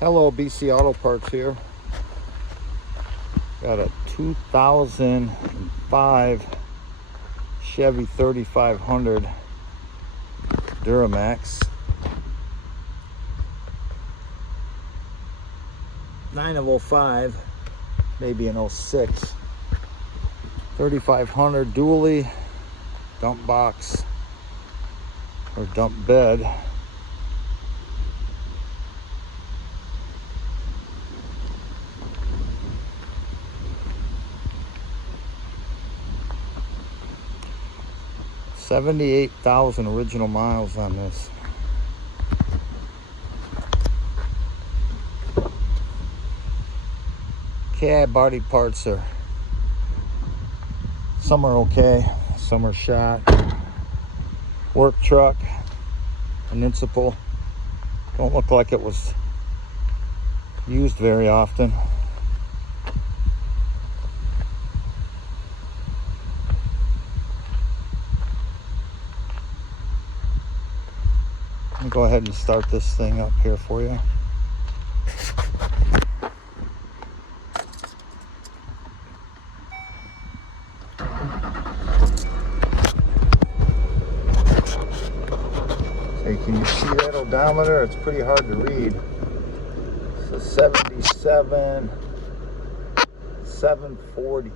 Hello, BC Auto Parts here. Got a 2005 Chevy 3500 Duramax. 9 of 05, maybe an 06. 3500 dually, dump box or dump bed. $78,000 original miles on this. Cab body parts are, some are okay, some are shot. Work truck, municipal, don't look like it was used very often. Let me go ahead and start this thing up here for you. Hey, can you see that odometer? It's pretty hard to read. It's a 77, 740.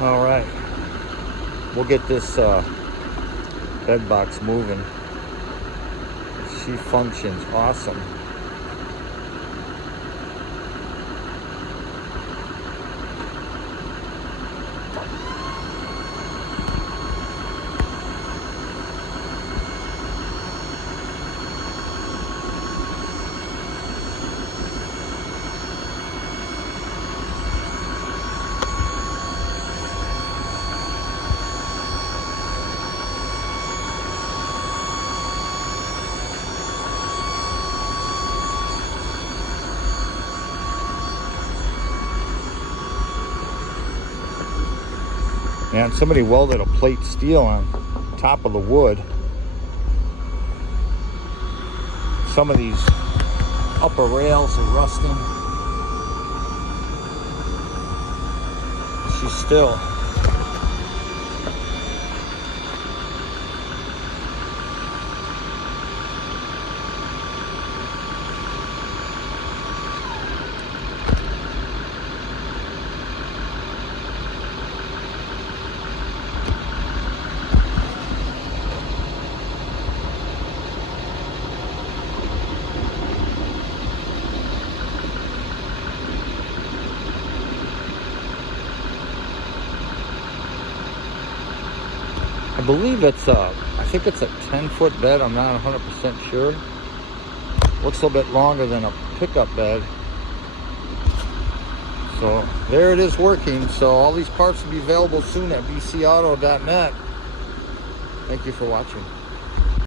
All right, we'll get this bed box moving. She functions awesome. And somebody welded a plate steel on top of the wood. Some of these upper rails are rusting. She's still I believe it's I think it's a 10-foot bed. I'm not 100% sure. Looks a little bit longer than a pickup bed. So there it is working. So all these parts will be available soon at bcauto.net. Thank you for watching.